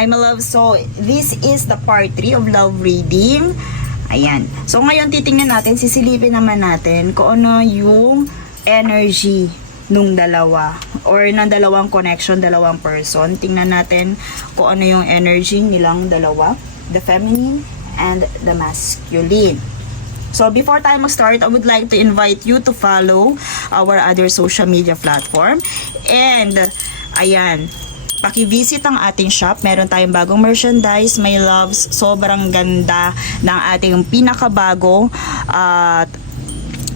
Hi my love, so this is the part 3 of love reading. Ayan, so ngayon titingnan natin, sisilipin naman natin kung ano yung energy nung dalawa or ng dalawang connection, dalawang person. Tingnan natin kung ano yung energy nilang dalawa, the feminine and the masculine. So before tayo mag-start, I would like to invite you to follow our other social media platform. And ayan, paki-visit ang ating shop. Meron tayong bagong merchandise, my loves. Sobrang ganda ng ating pinakabago. At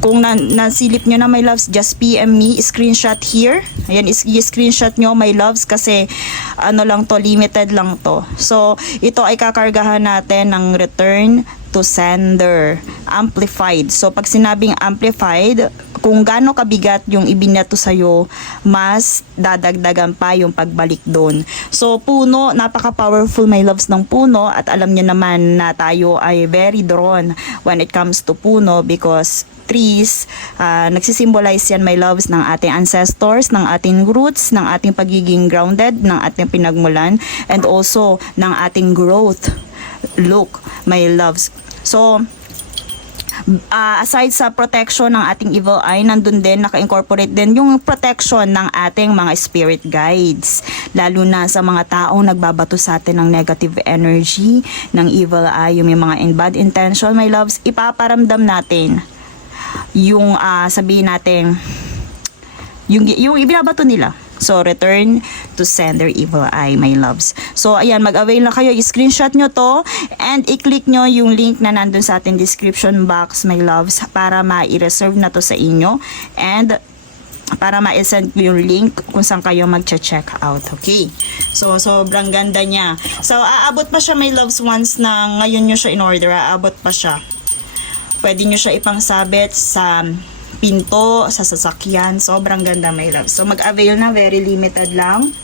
kung nasilip nyo na my loves, just PM me, screenshot here. Ayan, screenshot nyo my loves kasi ano lang to, limited lang to. So ito ay kakargahan natin ng return to sender, amplified. So pag sinabing amplified, kung gaano kabigat yung ibinato sa'yo, mas dadagdagan pa yung pagbalik doon. So puno, napaka-powerful my loves ng puno, at alam niyo naman na tayo ay very drawn when it comes to puno because trees, nagsisimbolize yan my loves ng ating ancestors, ng ating roots, ng ating pagiging grounded, ng ating pinagmulan, and also ng ating growth. Look, my loves. So, aside sa protection ng ating evil eye, nandun din, naka-incorporate din yung protection ng ating mga spirit guides. Lalo na sa mga taong nagbabato sa atin ng negative energy, ng evil eye, yung may mga bad intention, my loves, ipaparamdam natin yung sabihin natin, yung ibinabato nila. So, return to sender evil eye, my loves. So, ayan, mag-avail na kayo. I-screenshot nyo to and i-click nyo yung link na nandun sa ating description box, my loves, para ma-i-reserve na to sa inyo and para ma-send yung link kung saan kayo mag-check out. Okay? So, sobrang ganda niya. So, aabot pa siya, my loves, once na ngayon nyo siya in-order. Aabot pa siya. Pwede nyo siya ipangsabit sa pinto, sa sasakyan. Sobrang ganda, my love. So, mag-avail na. Very limited lang.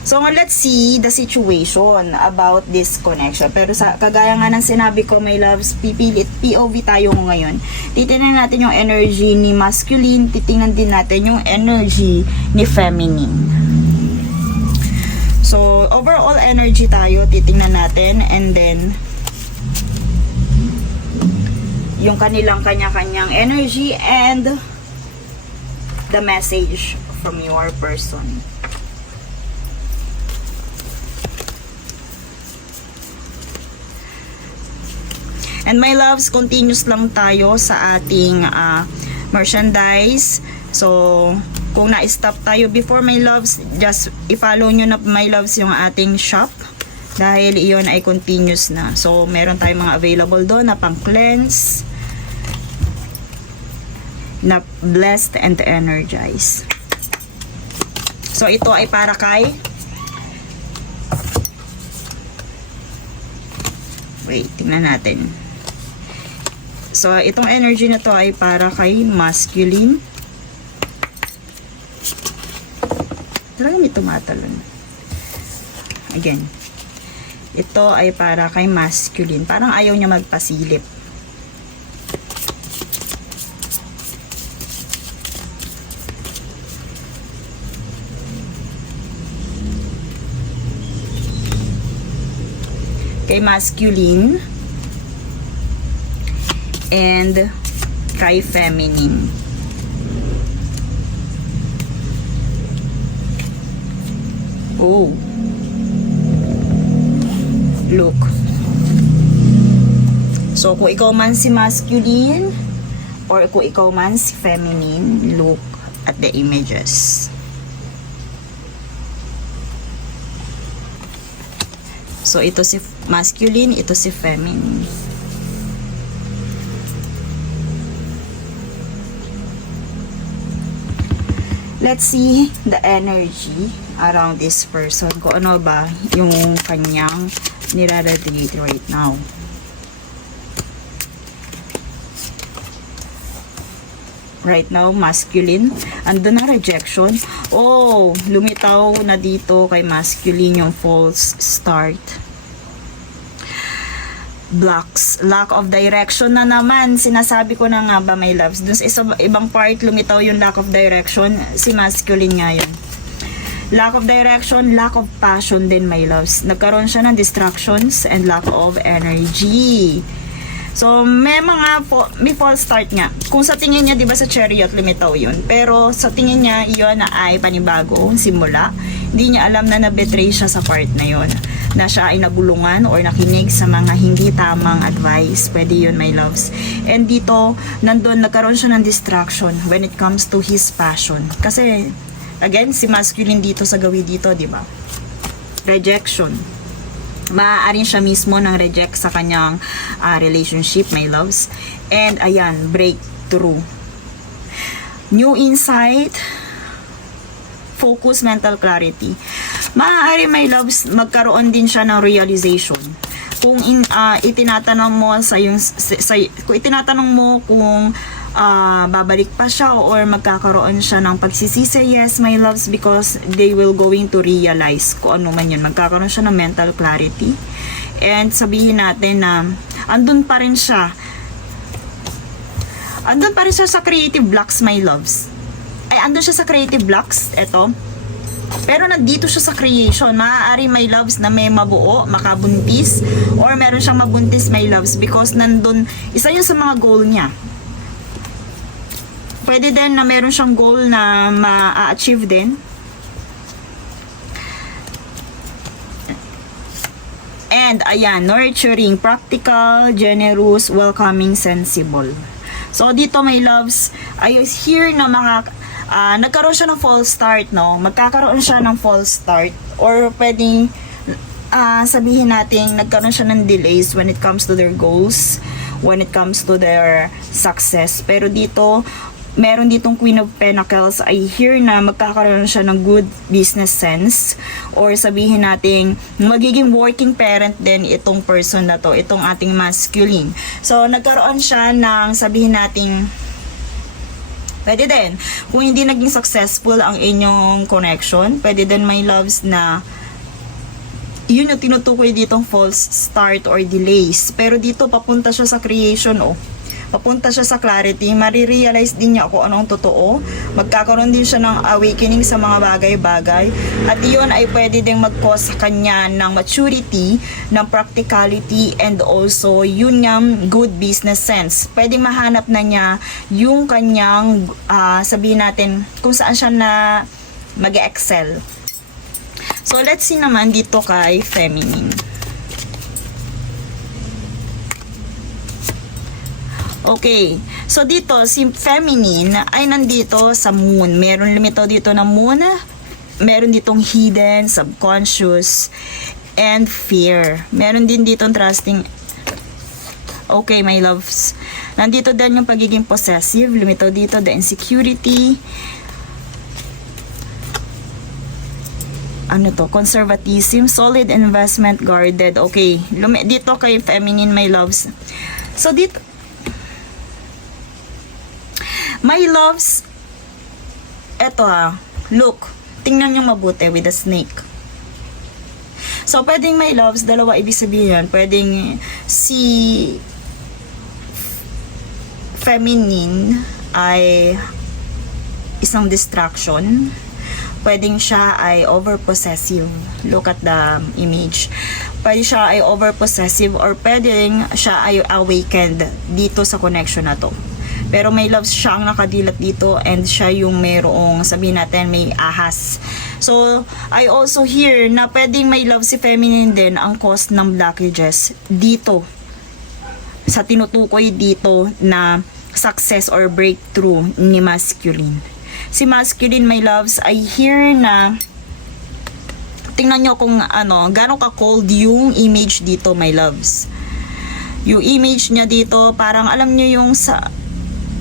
So, let's see the situation about this connection. Pero sa kagaya nga ng sinabi ko, my loves, pipilit, POV tayo ngayon. Titingnan natin yung energy ni masculine. Titingnan din natin yung energy ni feminine. So, overall energy tayo. Titingnan natin. And then, yung kanilang kanya-kanyang energy and the message from your person. And my loves, continuous lang tayo sa ating merchandise. So, kung na-stop tayo before, my loves, just i-follow nyo na, my loves, yung ating shop. Dahil iyon ay continuous na. So, meron tayong mga available doon na pang-cleanse, na blessed and energized. So, ito ay para kay wait, tingnan natin. So, itong energy na to ay para kay masculine. Talagang may tumatalon. Again. Ito ay para kay masculine. Parang ayaw niya magpasilip. Kay masculine and kay feminine. Oh. Look. So, kung ikaw man si masculine or kung ikaw man si feminine, look at the images. So, ito si masculine, ito si feminine. Let's see the energy around this person. Kung ano ba yung kanyang niraradiate right now. Right now, masculine. Ando na rejection. Oh, lumitaw na dito kay masculine yung false start. Blocks. Lack of direction na naman. Sinasabi ko na nga ba, my loves. Dun sa ibang part, lumitaw yung lack of direction. Si masculine nga yun. Lack of direction, lack of passion din, my loves. Nagkaroon siya ng distractions and lack of energy. So, may false start nga. Kung sa tingin niya, di ba sa Chariot, lumitaw yun. Pero sa tingin niya, yun na ay panibagong simula. Hindi niya alam na na-betray siya sa part na yun. Na siya ay nagulungan or nakinig sa mga hindi tamang advice. Pwede yun, my loves. And dito, nandun, nagkaroon siya ng distraction when it comes to his passion. Kasi, again, si masculine dito sa gawi dito, di ba? Rejection. Maaaring siya mismo nang reject sa kanyang relationship, my loves. And ayan, breakthrough. New insight, focus, mental clarity. Maaari, my loves, magkaroon din siya ng realization. Kung itinatanong mo kung itinatanong mo kung babalik pa siya or magkakaroon siya ng pagsisisi, yes, my loves, because they will going to realize kung ano man yun. Magkakaroon siya ng mental clarity. And sabihin natin na andun pa rin siya sa creative blocks, my loves. Ay, andun siya sa creative blocks, eto. Pero nandito siya sa creation. Maaari, my loves, na may mabuo, makabuntis, or meron siyang mabuntis, my loves, because nandun, isa yun sa mga goal niya. Pwede din na meron siyang goal na ma-achieve din. And, ayan, nurturing, practical, generous, welcoming, sensible. So, dito, my loves, ay here na nagkaroon siya ng false start, no? Magkakaroon siya ng false start. Or pwedeng sabihin natin, nagkaroon siya ng delays when it comes to their goals, when it comes to their success. Pero dito, meron ditong Queen of Pentacles, ay here na magkakaroon siya ng good business sense, or sabihin natin magiging working parent din itong person na to, itong ating masculine. So nagkaroon siya ng, sabihin natin, pwede din kung hindi naging successful ang inyong connection, pwede din, my loves, na yun yung tinutukoy ditong false start or delays. Pero dito papunta siya sa creation, papunta siya sa clarity, marirealize din niya kung anong totoo, magkakaroon din siya ng awakening sa mga bagay-bagay, at yun ay pwede din mag-cause sa kanya ng maturity, ng practicality, and also yun ng good business sense. Pwedeng mahanap na niya yung kanyang, sabihin natin, kung saan siya na mag-excel. So let's see naman dito kay feminine. Okay, so dito, si feminine ay nandito sa moon. Meron limito dito na moon, meron ditong hidden, subconscious, and fear. Meron din ditong trusting. Okay, my loves. Nandito din yung pagiging possessive, limito dito, the insecurity. Ano to? Conservatism, solid investment, guarded. Okay, dito kay feminine, my loves. So dito, my loves, eto look, tingnan nyo mabuti with the snake. So, pwedeng, my loves, dalawa ibig sabihin. Pwedeng si feminine ay isang distraction. Pwedeng siya ay over-possessive. Look at the image. Pwede siya ay over-possessive, or pwedeng siya ay awakened dito sa connection na to. Pero may loves, siya ang nakadilat dito, and siya yung mayroong, sabihin natin, may ahas. So, I also hear na pwedeng may love si feminine din ang cause ng blockages dito. Sa tinutukoy dito na success or breakthrough ni masculine. Si masculine, my loves, I hear na tingnan nyo kung gano'ng ka-cold yung image dito, my loves. Yung image niya dito, parang alam nyo yung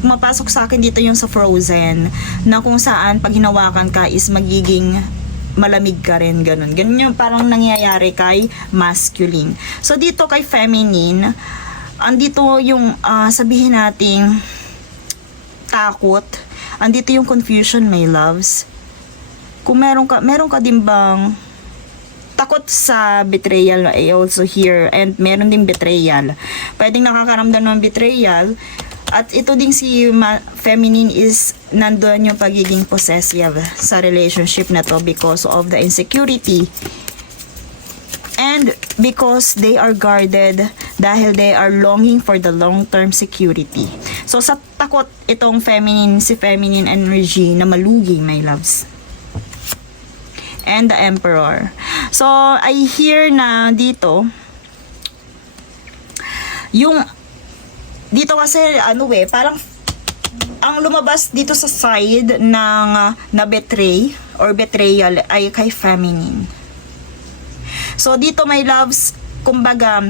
mapasok sa akin dito yung sa Frozen, na kung saan pag hinawakan ka is magiging malamig ka rin, ganun. Ganun yung parang nangyayari kay masculine. So dito kay feminine, andito yung sabihin nating takot, andito yung confusion, my loves. Kung meron ka din bang takot sa betrayal, I also hear, and meron din betrayal. Pwedeng nakakaramdam ng betrayal, At ito din si feminine is nandun yung pagiging possessive sa relationship na to because of the insecurity. And because they are guarded dahil they are longing for the long-term security. So sa takot itong si feminine energy na malugi, my loves. And the Emperor. So I hear na dito dito kasi parang ang lumabas dito sa side ng na-betray or betrayal ay kay feminine. So dito, my loves, kumbaga,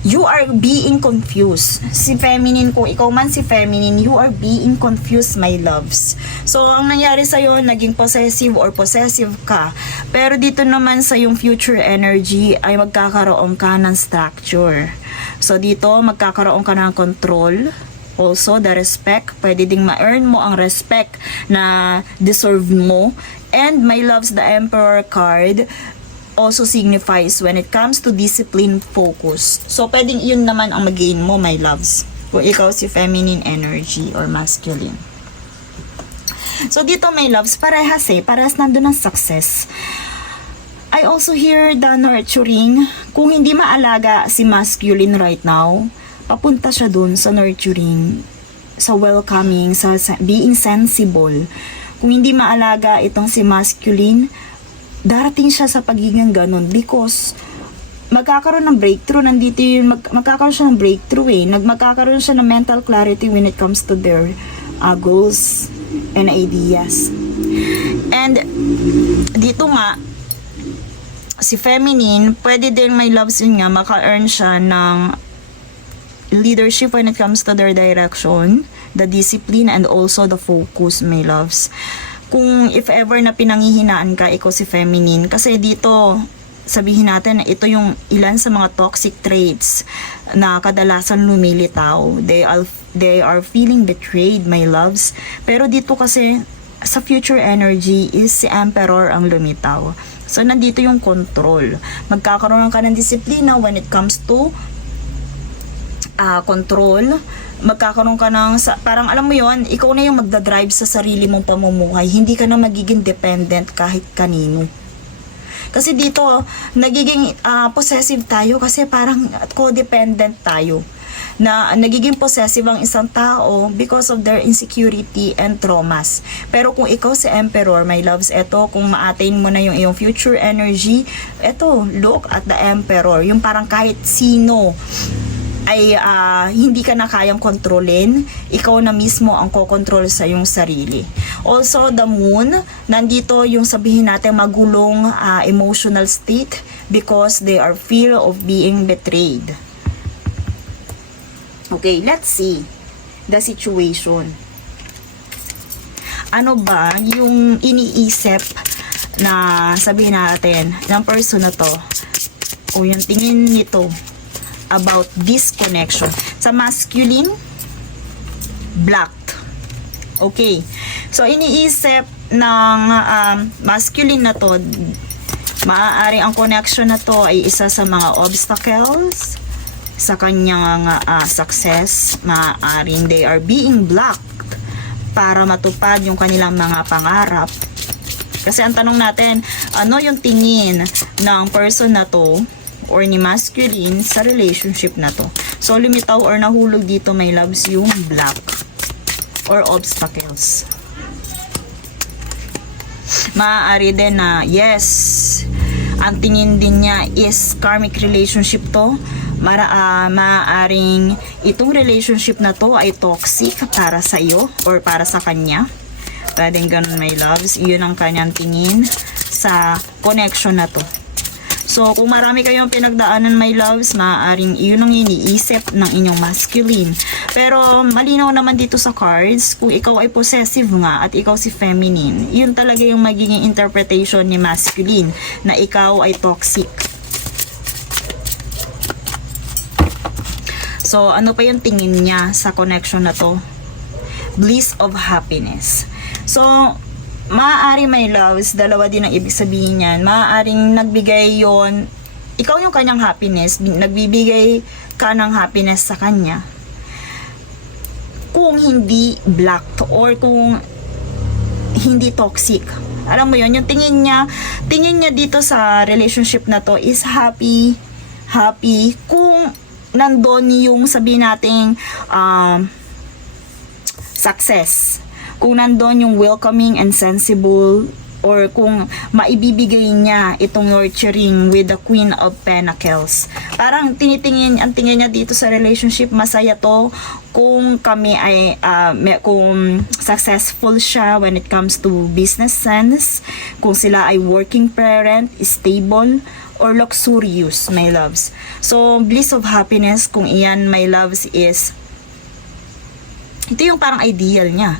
you are being confused. Si feminine, kung ikaw man si feminine, you are being confused, my loves. So ang nangyari sa'yo, naging possessive or possessive ka. Pero dito naman sa yung future energy ay magkakaroon ka ng structure. So dito, magkakaroon ka ng control. Also, the respect. Pwede ding ma-earn mo ang respect na deserve mo. And my loves, the Emperor card also signifies when it comes to discipline, focus. So, pwedeng yun naman ang mag-gain mo, my loves. Kung ikaw si feminine energy or masculine. So, dito, my loves, parehas nandun ang success. I also hear the nurturing. Kung hindi maalaga si masculine right now, papunta siya dun sa nurturing, sa welcoming, sa being sensible. Kung hindi maalaga itong si masculine, darating siya sa pagiging ganun because magkakaroon ng breakthrough. Nandito yung magkakaroon siya ng breakthrough magkakaroon siya ng mental clarity when it comes to their goals and ideas. And dito nga si feminine, pwede din, my loves, yun nga, maka-earn siya ng leadership when it comes to their direction, the discipline, and also the focus, my loves. Kung if ever na pinanghihinaan ka, ikaw si feminine, kasi dito sabihin natin na ito yung ilan sa mga toxic traits na kadalasan lumilitaw. They are feeling betrayed, my loves. Pero dito kasi sa future energy is si Emperor ang lumitaw. So nandito yung control. Magkakaroon ka ng disiplina when it comes to control. Magkakaroon ka ng, parang alam mo yon, ikaw na yung magdadrive sa sarili mong pamumuhay. Hindi ka na magiging dependent kahit kanino. Kasi dito, nagiging possessive tayo kasi parang codependent tayo. Na nagiging possessive ang isang tao because of their insecurity and traumas. Pero kung ikaw si Emperor, my loves, eto, kung ma-attain mo na yung iyong future energy, eto, look at the Emperor. Yung parang kahit sino ay hindi ka na kayang kontrolin, ikaw na mismo ang kokontrol sa iyong sarili. Also, the moon, nandito yung sabihin natin magulong emotional state because they are fear of being betrayed. Okay, let's see the situation. Ano ba yung iniisip na sabihin natin ng person na to o yung tingin nito about this connection? Sa masculine, blocked. Okay. So, iniisip ng masculine na to, maaari ang connection na to ay isa sa mga obstacles sa kanyang success. Maaaring they are being blocked para matupad yung kanilang mga pangarap. Kasi ang tanong natin, ano yung tingin ng person na to or ni masculine sa relationship na to? So, lumitaw or nahulog dito, my loves, yung block or obstacles. Maaari din na, yes, ang tingin din niya is karmic relationship to. Maaaring itong relationship na to ay toxic para sa iyo or para sa kanya. Pwedeng ganun, my loves. Yun ang kanyang tingin sa connection na to. So, kung marami kayong pinagdaanan, my loves, maaaring yun ang iniisip ng inyong masculine. Pero, malinaw naman dito sa cards, kung ikaw ay possessive nga at ikaw si feminine, yun talaga yung magiging interpretation ni masculine, na ikaw ay toxic. So, ano pa yung tingin niya sa connection na to? Bliss of happiness. So, maaari, my loves, dalawa din ang ibig sabihin niyan. Maaaring nagbigay yon, ikaw yung kanyang happiness, nagbibigay ka ng happiness sa kanya. kung hindi blocked or kung hindi toxic. Alam mo yon, yung tingin niya dito sa relationship na to is happy kung nandun yung sabihin nating success. Kung nandun yung welcoming and sensible, or kung maibibigay niya itong nurturing with the Queen of Pentacles. Parang ang tingin niya dito sa relationship, masaya to kung kami ay kung successful siya when it comes to business sense, kung sila ay working parent, stable, or luxurious, my loves. So, bliss of happiness, kung iyan, my loves, is ito yung parang ideal niya.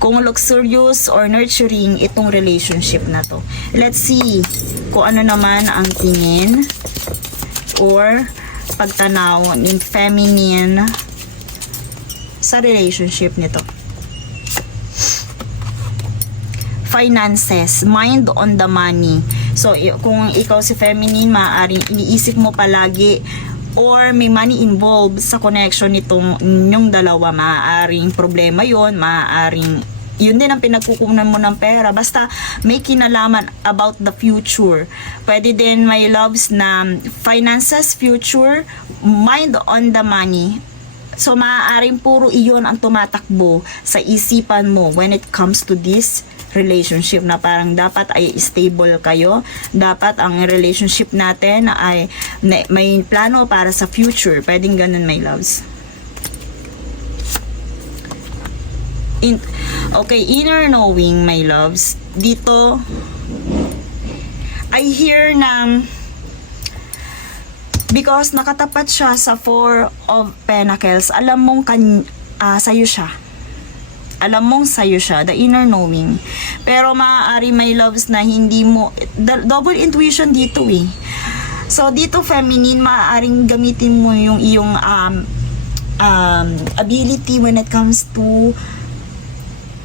Kung luxurious or nurturing itong relationship na to. Let's see kung ano naman ang tingin or pagtanaw ng feminine sa relationship nito. Finances, mind on the money. So, kung ikaw si feminine, maaaring iniisip mo palagi or may money involved sa connection nitong yung dalawa. Maaaring problema yon, maaaring yun din ang pinagkukunan mo ng pera, basta may kinalaman about the future. Pwede din, my loves, na finances, future, mind on the money. So maaaring puro iyon ang tumatakbo sa isipan mo when it comes to this relationship, na parang dapat ay stable kayo, dapat ang relationship natin ay may plano para sa future. Pwedeng ganun, my loves. Okay, inner knowing, my loves. Dito I hear na because nakatapat siya sa Four of Pentacles, alam mong sa'yo siya. Alam mong sa'yo siya, the inner knowing. Pero maaari, my loves, na hindi mo, double intuition dito eh. So, dito feminine, maaaring gamitin mo yung iyong ability when it comes to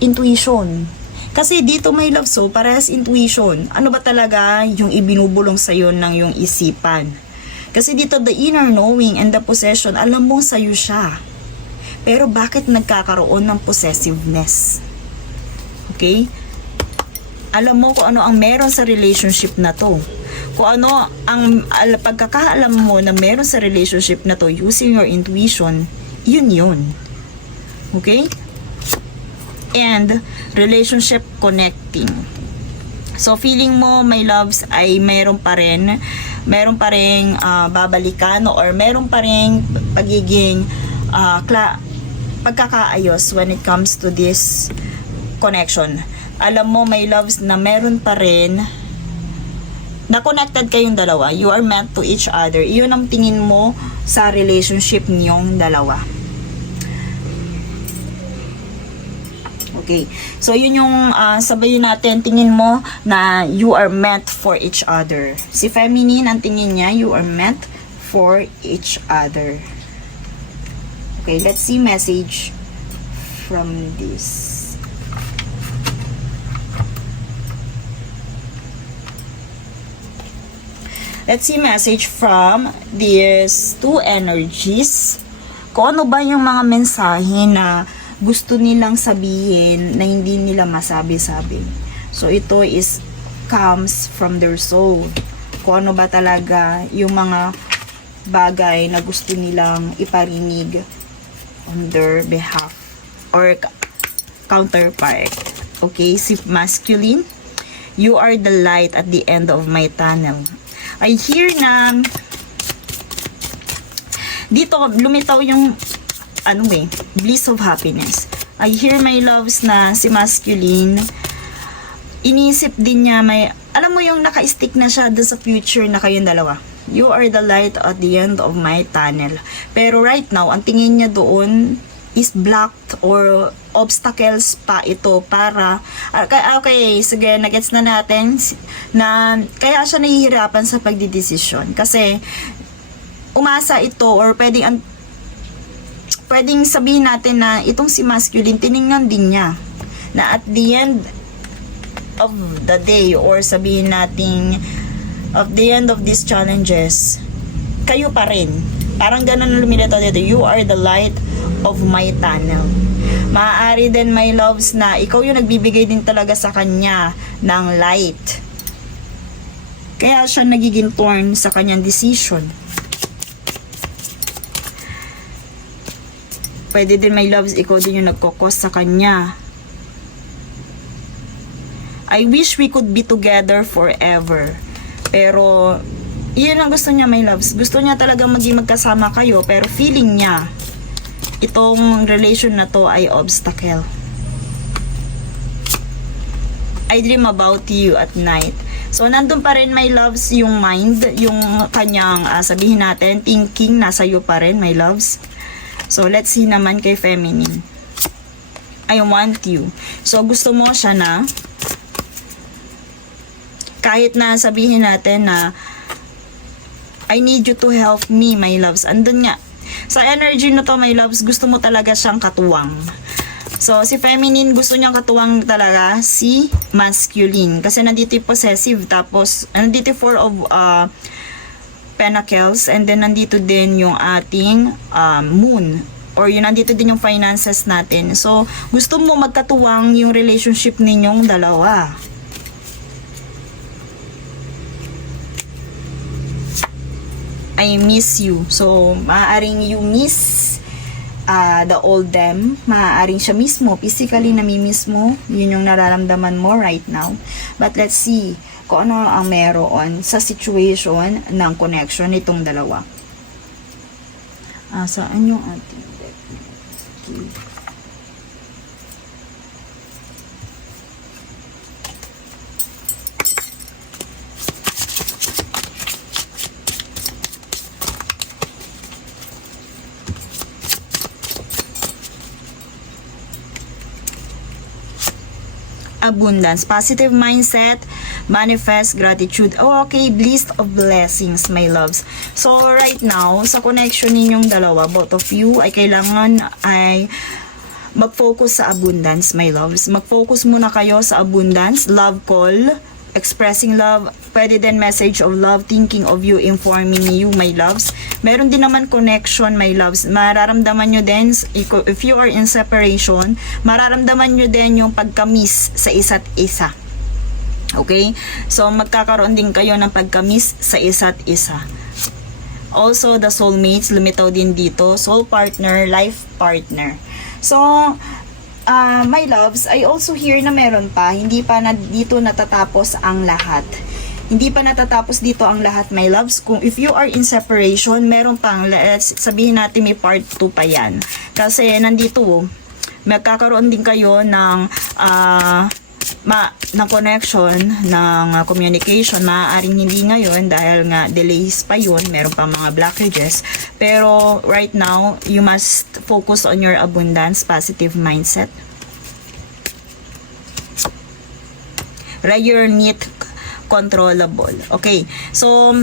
intuition. Kasi dito, my love, so, parehas intuition. Ano ba talaga yung ibinubulong sa'yo ng yung isipan? Kasi dito, the inner knowing and the possession, alam mong sa'yo siya. Pero bakit nagkakaroon ng possessiveness? Okay? Alam mo kung ano ang meron sa relationship na to. Kung ano ang pagkakaalam mo na meron sa relationship na to using your intuition, yun. Okay? And relationship connecting. So feeling mo, my loves, ay meron pa rin babalikan or meron pa rin pagiging pagkakaayos when it comes to this connection. Alam mo, my loves, na meron pa rin na connected kayong dalawa. You are meant to each other. Iyon ang tingin mo sa relationship niyong dalawa. Okay. So, yun yung sabayin natin. Tingin mo na you are meant for each other. Si feminine, ang tingin niya, you are meant for each other. Okay, let's see message from this. Let's see message from these two energies. Kung ano ba yung mga mensahe na gusto nilang sabihin na hindi nila masabi-sabi. So, ito comes from their soul. Kung ano ba talaga yung mga bagay na gusto nilang iparinig on their behalf or counterpart. Okay, si masculine, you are the light at the end of my tunnel. I hear na dito lumitaw yung bliss of happiness. I hear, my loves, na si masculine, inisip din niya, alam mo yung naka-stick na siya doon sa future na kayong dalawa. You are the light at the end of my tunnel. Pero right now, ang tingin niya doon is blocked or obstacles pa ito para okay, sige, nagets na natin na kaya siya nahihirapan sa pagdidesisyon kasi umasa ito or pwedeng sabihin natin na itong si masculine, tiningnan din niya na at the end of the day or sabihin natin of the end of these challenges, kayo pa rin Parang ganun ang lumilitaw dito. You are the light of my tunnel. Maaari din, my loves, na ikaw yung nagbibigay din talaga sa kanya ng light. Kaya siya nagiging torn sa kanyang decision. Pwede din, my loves, ikaw din yung nagkokos sa kanya. I wish we could be together forever. Pero, yun ang gusto niya, my loves. Gusto niya talagang maging magkasama kayo, pero feeling niya, itong relation na to ay obstacle. I dream about you at night. So, nandun pa rin, my loves, yung mind, yung kanyang, sabihin natin, thinking, nasa iyo pa rin, my loves. So, let's see naman kay feminine. I want you. So, gusto mo siya na, kahit na sabihin natin na, I need you to help me, my loves. Andun nga. Sa energy na to, my loves, gusto mo talaga siyang katuwang. So, si feminine, gusto niyang katuwang talaga si masculine. Kasi nandito yung possessive, tapos, nandito yung four of pentacles, and then nandito din yung ating moon. Or yun, nandito din yung finances natin. So, gusto mo magkatuwang yung relationship ninyong dalawa. I miss you. So, maaaring you miss the old them. Maaaring siya mismo, physically namimiss mo. Yun yung nararamdaman mo right now. But let's see kung ano ang meron sa situation ng connection nitong dalawa. Saan yung ating deck? Okay. Abundance, positive mindset, manifest gratitude. Oh, okay, list of blessings, my loves. So, right now, sa connection ninyong dalawa, both of you, ay kailangan ay mag-focus sa abundance, my loves. Mag-focus muna kayo sa abundance, love call, expressing love, pwede din message of love, thinking of you, informing you, my loves. Meron din naman connection, my loves. Mararamdaman nyo din, if you are in separation, mararamdaman nyo din yung pagka-miss sa isa't isa. Okay? So, magkakaroon din kayo ng pagka-miss sa isa't isa. Also, the soulmates, lumitaw din dito. Soul partner, life partner. So, my loves, I also hear na meron pa, hindi pa na dito natatapos ang lahat. Hindi pa natatapos dito ang lahat, my loves. Kung if you are in separation, meron pang, let's sabihin natin may part 2 pa yan. Kasi nandito, magkakaroon din kayo ng ng connection, ng communication. Maaaring hindi ngayon dahil nga delays pa yun, meron pa mga blockages. Pero right now, you must focus on your abundance, positive mindset. Regular, neat, controllable. Okay, so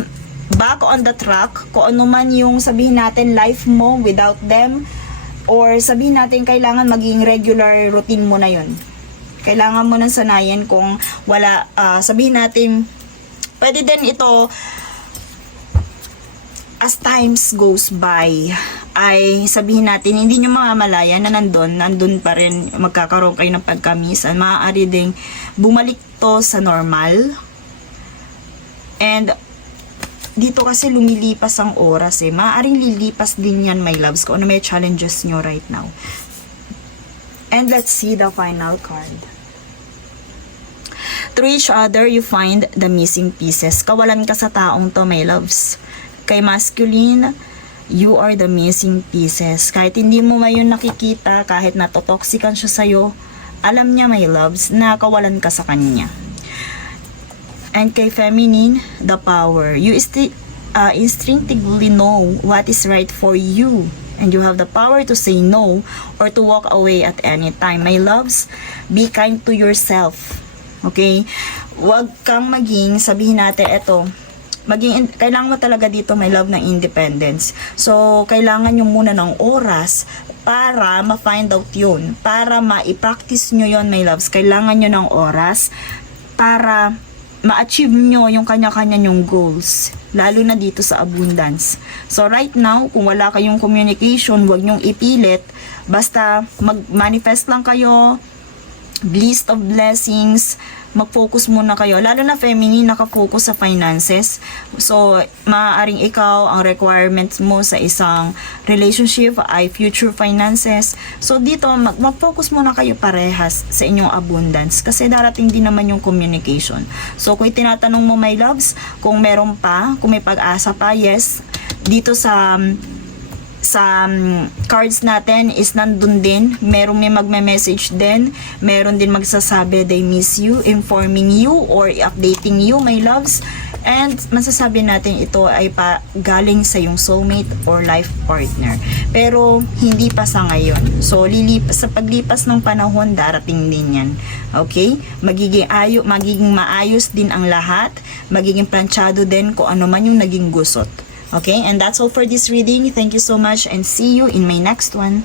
back on the track, kung ano man yung sabihin natin life mo without them, or sabihin natin kailangan maging regular routine mo na yun. Kailangan mo nang sanayin kung wala, sabihin natin, pwede din ito, as times goes by, ay sabihin natin, hindi nyo mamamalaya na nandun pa rin, magkakaroon kayo ng pagkamisan, maaari ding bumalik to sa normal. And, dito kasi lumilipas ang oras maaaring lilipas din yan, my loves, kung ano may challenges nyo right now. And let's see the final card. Through each other, you find the missing pieces. Kawalan ka sa taong to, my loves. Kay masculine, you are the missing pieces. Kahit hindi mo ngayon nakikita, kahit natotoxican siya sa'yo, alam niya, my loves, na kawalan ka sa kanya. And kay feminine, the power. You instinctively know what is right for you. And you have the power to say no or to walk away at any time. My loves, be kind to yourself. Okay? Huwag kang maging, sabihin natin, kailangan mo talaga dito, my love, ng independence. So, kailangan nyo muna ng oras para ma-find out yun. Para ma-practice nyo yun, my loves. Kailangan nyo ng oras para ma-achieve nyo yung kanya-kanya nyong goals, lalo na dito sa abundance. So right now, kung wala kayong communication, huwag nyong ipilit, basta mag-manifest lang kayo, list of blessings, mag-focus muna kayo, lalo na feminine, nakafocus sa finances. So, maaaring ikaw, ang requirements mo sa isang relationship ay future finances. So, dito, mag-focus muna kayo parehas sa inyong abundance kasi darating din naman yung communication. So, kung tinatanong mo, my loves, kung meron pa, kung may pag-asa pa, yes, dito sa cards natin is nandun din, meron may magme-message din, meron din magsasabi they miss you, informing you or updating you, my loves, and masasabi natin ito ay pa galing sa yung soulmate or life partner, pero hindi pa sa ngayon. So sa paglipas ng panahon, darating din yan. Okay, magiging maayos din ang lahat, magiging planchado din kung ano man yung naging gusot. Okay, and that's all for this reading. Thank you so much and see you in my next one.